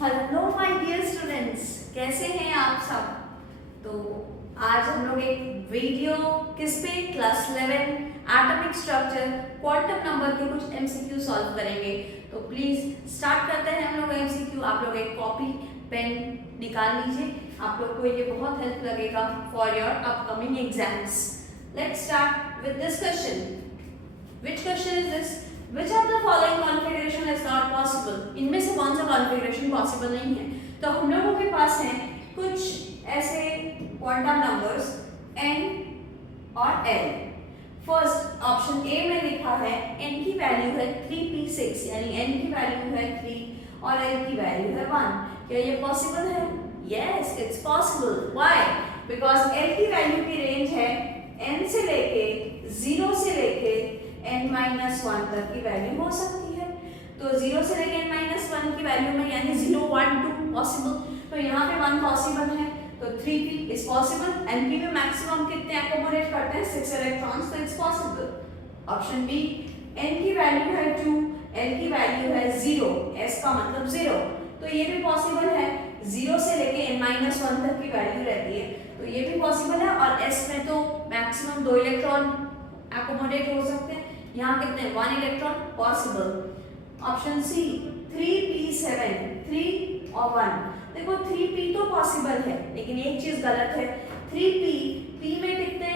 Hello my dear students, कैसे हैं आप सब। तो आज हम लोग एक वीडियो किस पे class 11 atomic structure quantum number के कुछ एमसीक्यू सॉल्व करेंगे। तो प्लीज स्टार्ट करते हैं हम लोग एमसीक्यू। आप लोग एक कॉपी पेन निकाल लीजिए, आप लोग को ये बहुत हेल्प लगेगा for your upcoming exams. Let's start with this question. Which question is this? Which of the following configuration is not possible? इनमें से कौन सा कॉन्फ़िगरेशन पॉसिबल नहीं है? तो हम लोगों के पास हैं कुछ ऐसे क्वांटम नंबर्स n और l। फर्स्ट ऑप्शन ए में लिखा है n की वैल्यू है 3p6, यानी n की वैल्यू है 3 और l की वैल्यू है 1। क्या ये पॉसिबल है? Yes, it's possible. Why? Because l की वैल्यू की रेंज है n से लेके 0 से लेके n-1 तक की वैल्यू हो सकती है। तो 0 से लेके n-1 की वैल्यू में यानी 0, 1, 2 पॉसिबल। तो यहाँ पे 1 पॉसिबल है, तो 3p इज पॉसिबल। np में मैक्सिमम कितने अकोमोडेट करते हैं? 6 इलेक्ट्रॉन्स, तो it's possible. Option B, n की वैल्यू है 2, l की वैल्यू है 0, s का मतलब 0, तो ये भी पॉसिबल है। 0 से लेके n-1 तक की वैल्यू रहती है, तो ये भी पॉसिबल है। और s में तो मैक्सिमम 2 इलेक्ट्रॉन अकोमोडेट हो सकते हैं, यहाँ कितने? 1 electron possible. Option C 3p7, 3 और 1। देखो 3p तो पॉसिबल है, लेकिन एक चीज गलत है। 3p p में कितने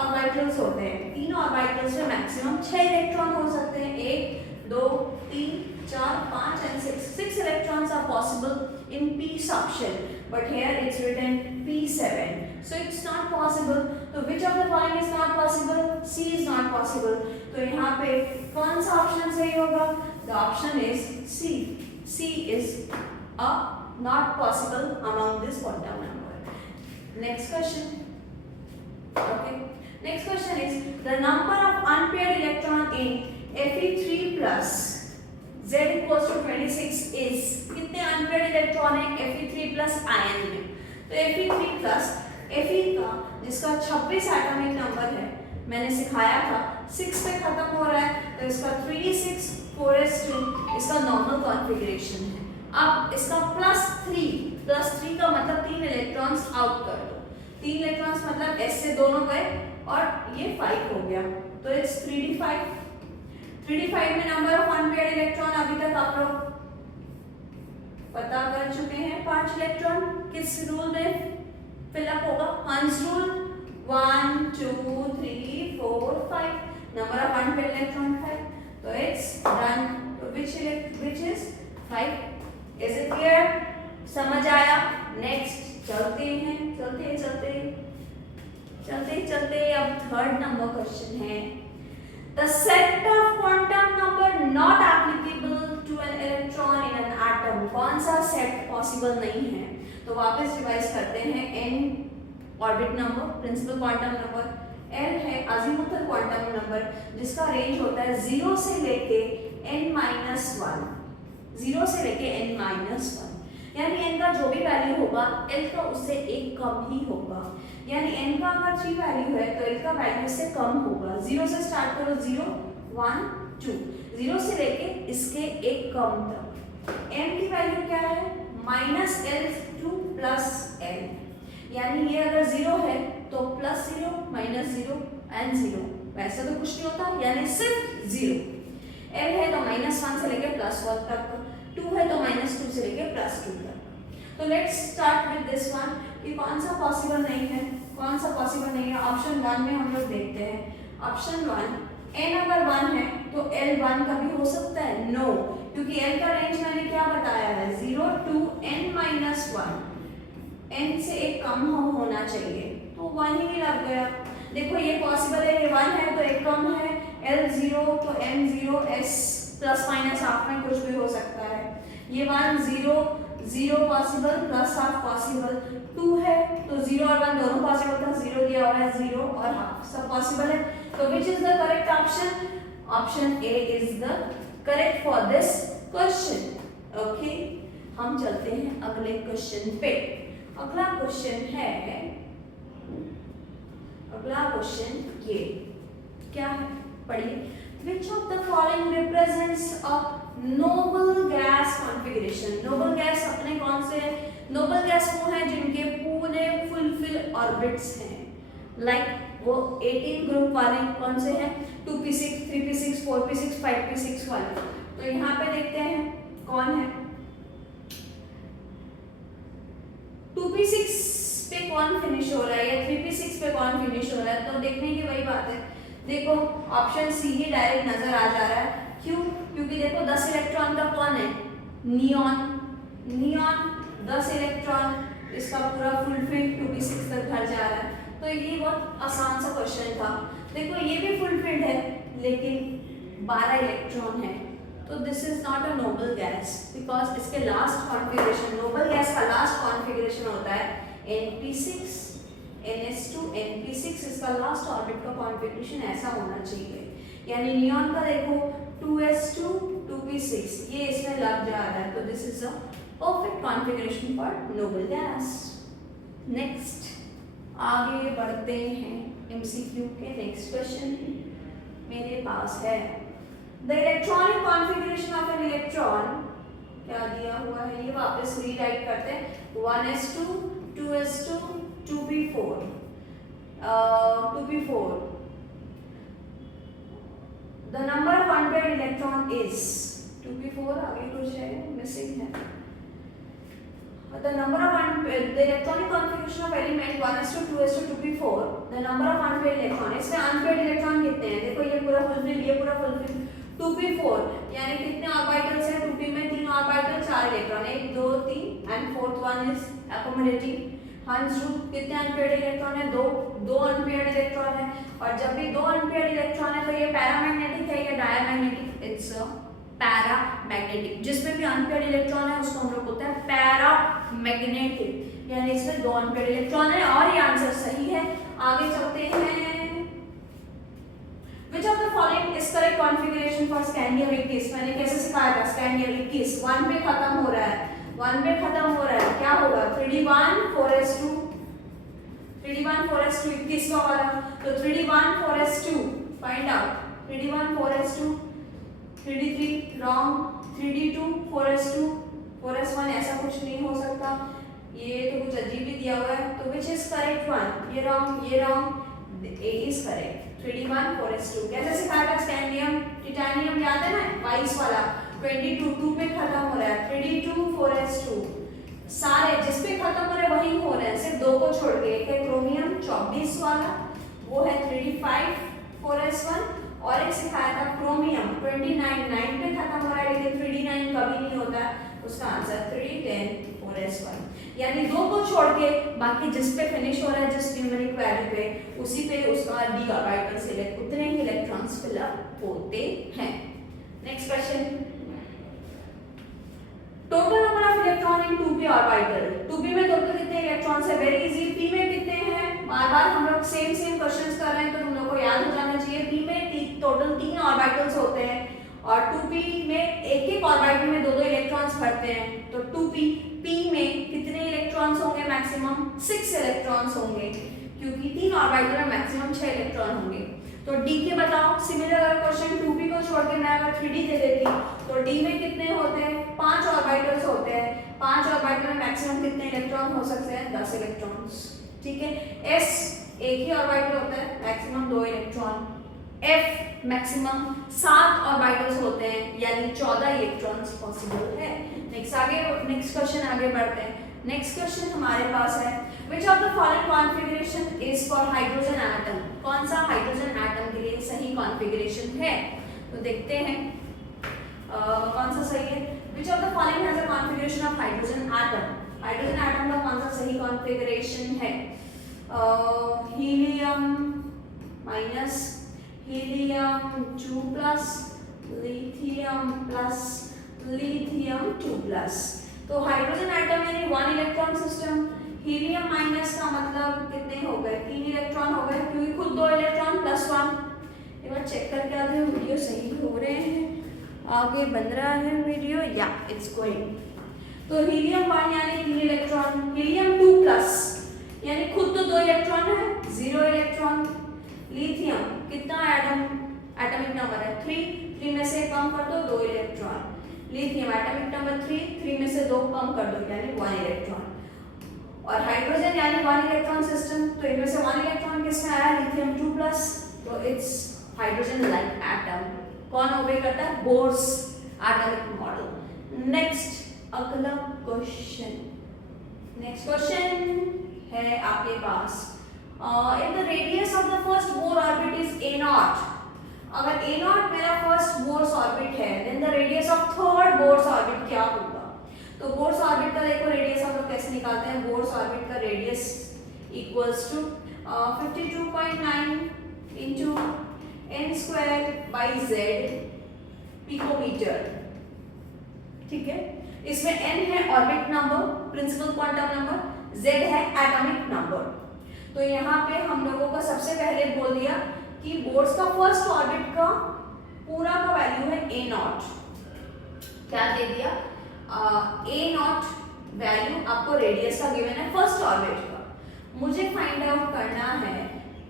ऑर्बिटल्स होते हैं? 3 ऑर्बिटल्स में मैक्सिमम 6 इलेक्ट्रॉन हो सकते हैं। 1, 2, 3, 4, 5 and 6. 6 electrons are possible in p's option, but here it's written p7. So it's not possible. तो which of the following is not possible? C is not possible. तो यहाँ पे कौन सा ऑप्शन सही होगा? The option is C. C is a not possible among this quantum number. Next question. Okay. Next question is the number of unpaired electron in Fe3 plus Z equals to 26 is, कितने unpaired electron है Fe3 plus ion में? तो Fe3 plus Fe का जिसका 26 atomic number है, मैंने सिखाया था 6 पे खत्म हो रहा है, तो इसका 3d6 4s2 इसका नॉर्मल कॉन्फ़िगरेशन है। अब इसका +3 का मतलब 3 इलेक्ट्रॉन्स आउट कर दो। 3 इलेक्ट्रॉन्स मतलब s से दोनों गए और ये 5 हो गया, तो इट्स 3d5। 3d5 में नंबर ऑफ अनपेयर्ड इलेक्ट्रॉन अभी तक आप लोग पता कर चुके हैं। 5 इलेक्ट्रॉन किस रूल में फिलअप होगा? हंस rule. 1, 2, 3, 4, 5। Number of unpaired electron 5, तो इट्स डन। तो which is 5? Is it clear? समझ आया? नेक्स्ट चलते हैं, चलते अब थर्ड नंबर क्वेश्चन है। The set of quantum number not applicable to an electron in an atom. कौन सा सेट पॉसिबल नहीं है? तो वापस रिवाइज करते हैं। n orbit number, principal quantum number. l है अजीमुथल क्वांटम नंबर, जिसका रेंज होता है 0 से लेके n-1, 0 से लेके n-1, यानी n का जो भी वैल्यू होगा l का उससे एक कम ही होगा। यानी n का अगर 3 वैल्यू है तो l का वैल्यू इससे कम होगा। 0 से स्टार्ट करो, 0, 1, 2, 0 से लेके इसके एक कम तक। m की वैल्यू क्या है? -l2 प्लस l, यानी ये अगर 0 है तो +0, -0 and 0, वैसे तो कुछ नहीं होता, यानी सिर्फ 0। l है तो -1 से लेके +1 तक, 2 है तो -2 से लेके +2 तक। तो let's start with this one कि कौन सा पॉसिबल नहीं है, कौन सा पॉसिबल नहीं है। ऑप्शन 1 में हम लोग देखते हैं। ऑप्शन 1, n अगर 1 है तो l 1 का भी हो सकता है? नो, क्योंकि l का रेंज मैंने क्या बताया है? 0 to n-1, n से एक कम होना चाहिए, तो 1 ही लग गया। देखो ये पॉसिबल है, ये 1 है तो एक कम है, l 0 तो m 0, s plus minus half में कुछ भी हो सकता है। ये 1, 0, 0 पॉसिबल, प्लस हाफ पॉसिबल। 2 है तो 0 और 1 दोनों पॉसिबल था, 0 दिया हुआ है, 0 और हाफ सब पॉसिबल है। तो which is the correct option? Option A is the correct for this question. Okay, हम चलते हैं अगले क्वेश्चन पे। अगला क्वेश्चन ये क्या है? पढ़िए। Which of the following represents a noble gas configuration? noble gas अपने नोबल गैस वो हैं जिनके पूरे फुलफिल ऑर्बिट्स हैं, लाइक वो 18 ग्रुप वाले कौन से हैं, 2p6, 3p6, 4p6, 5p6 वाले। तो यहाँ पे देखते हैं कौन है, 2p6 पे कौन फिनिश हो रहा है या 3p6 पे कौन फिनिश हो रहा है। तो देखने की वही बात है, देखो ऑप्शन सी ही डायरेक्ट नजर आ जा रहा है। क्यों? क्योंकि देखो 10 इलेक्ट्रॉन का कौन है, नियॉन, नियॉन 10 इलेक्ट्रॉन, इसका पूरा फुलफिल 2p6 तक भर जा रहा है। तो ये बहुत आसान सा क्वेश्चन था। देखो ये भी फुलफिल्ड है लेकिन 12 इलेक्ट्रॉन है, तो this is not a noble gas because इसके लास्ट कॉन्फ़िगरेशन, नोबल गैस का लास्ट कॉन्फ़िगरेशन होता है Np6 NS2 Np6, इसका लास्ट ऑर्बिट का कॉन्फ़िगरेशन ऐसा होना चाहिए। यानी नियॉन का देखो 2s2 2p6, ये इसमें लग जा रहा है, तो this is a perfect configuration for noble gas. Next आगे बढ़ते हैं, MCQ के नेक्स्ट क्वेश्चन मेरे पास है, the electronic configuration of an electron, क्या दिया हुआ है ये वापस रीराइट करते हैं, 1s2 2s2 2p4 2p4, the number of unpaired electron is 2p4, आगे कुछ है मिसिंग है, the number of the electronic configuration of element 1s2 2s2 2p4, the number of unpaired electron, इसमें unpaired electron कितने हैं, देखो ये पूरा फुलफिल, ये पूरा फुलफिल 2p4, यानी कितने ऑर्बिटल्स हैं 2p में, 3 orbital 4 electron, 1 2 3 and fourth one is accommodating हंस रूट, कितने अनपेयर्ड इलेक्ट्रॉन है, दो अनपेयर्ड इलेक्ट्रॉन है, और जब भी दो अनपेयर्ड इलेक्ट्रॉन है तो ये पैरामैग्नेटिक है या डायमैग्नेटिक, इट्स पैरामैग्नेटिक, जिसमें भी अनपेयर्ड इलेक्ट्रॉन है उसको हम लोग बोलते हैं पैरामैग्नेटिक, यानी इसमें दो अनपेयर्ड इलेक्ट्रॉन है और ये आंसर सही है। आगे चलते हैं, Which of the following is correct configuration for scandium 21? मैंने कैसे सिखाया था, scandium 21 1 पे खत्म हो रहा है, 1 पे खत्म हो रहा है, क्या होगा 3d1 4s2, 3d1 4s2 21वां वाला, तो 3d1 4s2 find out, 3d1 4s2, 3d3 wrong, 3d2 4s2 4s1 ऐसा कुछ नहीं हो सकता, ये तो कुछ अजीब ही दिया हुआ है, तो which is correct one, ये wrong, A is correct, 3d1 4s2। कैसे सिखाया था, स्कैंडियम टिटेनियम याद है ना 22 वाला, 22 2 पे खत्म हो रहा है, 3d2 4s2, सारे जिस पे खत्म हो रहे वही हो रहे हैं, सिर्फ दो को छोड़ के, एक है क्रोमियम 24 वाला, वो है 3d5 4s1, और एक सिखाया था क्रोमियम 29 9 पे खत्म हो रहा है लेकिन 3d9 कभी नहीं होता, उसका आंसर 3d10 4s1, यानी दो को छोड़ के बाकी जिस पे फिनिश हो रहा है, जिस न्यूमेरिक वैल्यू पे, उसी पे उसका d ऑर्बिटल से उतने ही इलेक्ट्रॉन्स फिल अप होते हैं। Next question, total number of electron in 2p orbital, 2p में टोटल कितने इलेक्ट्रॉन्स है, वेरी इजी, p में कितने हैं, बार-बार हम लोग सेम क्वेश्चंस कर रहे हैं तो हम लोग को याद हो जाना चाहिए, p में टोटल 3 ऑर्बिटल्स होते हैं और 2p में एक ऑर्बिटल में दो इलेक्ट्रॉन्स भरते हैं, तो 2p p में कितने इलेक्ट्रॉन्स होंगे, मैक्सिमम 6 इलेक्ट्रॉन्स होंगे, क्योंकि 3 ऑर्बिटल में मैक्सिमम 6 इलेक्ट्रॉन होंगे। तो d के बताओ, सिमिलर अगर क्वेश्चन 2p को छोड़ के मैं अगर 3d दे देती तो d में कितने होते हैं, 5 ऑर्बिटल्स होते हैं, 5 ऑर्बिटल में मैक्सिमम कितने इलेक्ट्रॉन हो सकते हैं, 10 इलेक्ट्रॉन्स, ठीक है। s एक ही ऑर्बिटल होता है, maximum 2 electron, f maximum 7 orbitals होते हैं, यानी 14 इलेक्ट्रॉन्स पॉसिबल है। नेक्स्ट क्वेश्चन आगे बढ़ते हैं। नेक्स्ट क्वेश्चन हमारे पास है, which of the following configuration is for hydrogen atom, कौन सा हाइड्रोजन एटम के लिए सही कॉन्फ़िगरेशन है, तो देखते हैं कौन सा सही है। which of the following has a configuration of hydrogen atom, hydrogen atom का कौन सा सही कॉन्फ़िगरेशन है, helium minus, helium 2 plus, lithium plus, lithium 2 plus, तो हाइड्रोजन एटम यानी 1 इलेक्ट्रॉन सिस्टम, हीलियम माइनस का मतलब कितने हो गए, 3 इलेक्ट्रॉन हो गए, क्योंकि खुद 2 इलेक्ट्रॉन प्लस 1, एक बार चेक करके आते हैं वीडियो सही हो रहे हैं, आगे बन रहा है वीडियो, या इट्स गोइंग, तो हीलियम 1 यानी 3 इलेक्ट्रॉन, हीलियम 2 प्लस यानी खुद तो 2 इलेक्ट्रॉन है, 0 इलेक्ट्रॉन, लिथियम कितना एटॉमिक नंबर है 3 में से कम कर दो 2 इलेक्ट्रॉन, लिथियम एटॉमिक नंबर 3 में से 2 कम कर दो यानी 1 इलेक्ट्रॉन, और हाइड्रोजन यानी 1 इलेक्ट्रॉन सिस्टम, तो इनमें से 1 इलेक्ट्रॉन किसमें आया, लिथियम 2+, तो इट्स हाइड्रोजन लाइक एटम। कौन ओबे करता है, बोर्स एटॉमिक मॉडल। नेक्स्ट अगला क्वेश्चन, नेक्स्ट क्वेश्चन है आपके पास, if the radius of the first Bohr orbit is a0, अगर a0 मेरा फर्स्ट बोर्स ऑर्बिट है, then the radius of third Bohr's orbit क्या होगा। तो बोर्स ऑर्बिट का देखो रेडियस हम लोग कैसे निकालते हैं, बोर्स ऑर्बिट का radius equals to 52.9 into n² z picometre. ठीक है, इसमें n है orbit number, principal quantum number, z है एटॉमिक नंबर। तो यहाँ पे हम लोगों को सबसे पहले बोल दिया कि बोर्स का फर्स्ट ऑर्बिट का पूरा का वैल्यू है a0। क्या दे दिया, a0 वैल्यू आपको रेडियस का गिवन है फर्स्ट ऑर्बिट का। मुझे फाइंड आउट करना है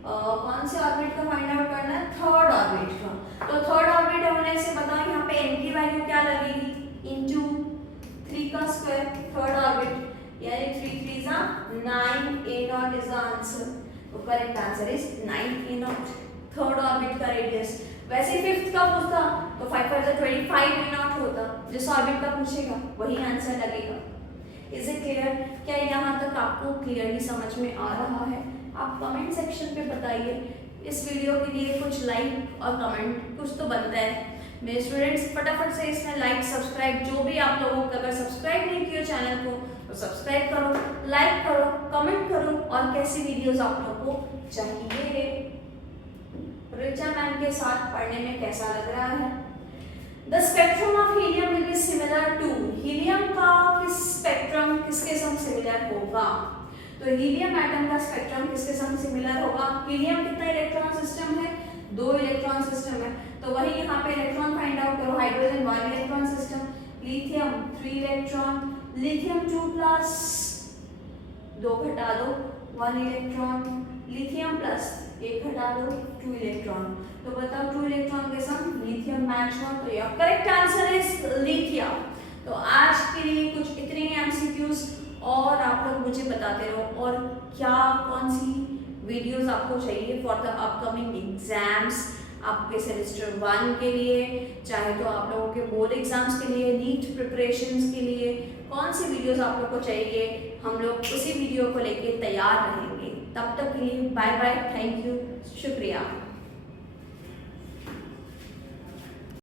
कौन से ऑर्बिट का फाइंड आउट करना है, थर्ड ऑर्बिट का। तो थर्ड ऑर्बिट होने से बताओ यहाँ पे n की वैल्यू क्या लगेगी, इनटू 3 का स्क्वायर, थर्ड ऑर्बिट यानी 3 3 9, a0 इज द आंसर। तो correct answer is 9 a0, third orbit का रेडियस। वैसे फिफ्थ का पूछता तो 5 5 25 a0 होता, जिस ऑर्बिट का पूछेगा वही आंसर लगेगा। इज इट क्लियर, क्या यहाँ तक आपको क्लियरली समझ में आ रहा है? आप कमेंट सेक्शन पे बताइए। इस वीडियो के लिए कुछ लाइक और कमेंट कुछ तो बनता है। मेरे स्टूडेंट्स फटाफट से इसमें लाइक सब्सक्राइब, जो भी आप लोगों को अगर सब्सक्राइब नहीं किया चैनल को तो सब्सक्राइब करो, लाइक करो, कमेंट करो, और कैसी वीडियोस आप लोगों को चाहिए। रिचा मैम के साथ पढ़ने में कैसा लग रहा है? The spectrum of helium will be similar to, helium का स्पेक्ट्रम किसके संग सिमिलर होगा? तो हीलियम एटम का स्पेक्ट्रम किसके संग सिमिलर होगा? हीलियम कितना इलेक्ट्रॉन सिस्टम है, 2 इलेक्ट्रॉन सिस्टम है, तो वही यहाँ पे इलेक्ट्रॉन फाइंड आउट करो। Hydrogen 1 electron system, lithium 3 electron, lithium 2+, 2 घटा दो 1 इलेक्ट्रॉन, लिथियम प्लस 1 घटा दो 2 इलेक्ट्रॉन। तो बताओ 2 इलेक्ट्रॉन के संग लिथियम मैच हुआ, तो यह करेक्ट आंसर इज लिथियम। तो आज के लिए कुछ इतने ही एमसीक्यूज, और आप लोग मुझे बताते रहो और क्या कौन सी वीडियोस आपको चाहिए फॉर द अपकमिंग एग्जाम्स, आपके सेमेस्टर 1 के लिए, चाहे तो आप लोगों के बोर्ड एग्जाम्स के लिए, नीट प्रिपरेशंस के लिए, कौन सी वीडियोस आप लोग को चाहिए, हम लोग उसी वीडियो को लेके तैयार रहेंगे। तब तक के लिए बाय बाय, थैंक यू, शुक्रिया।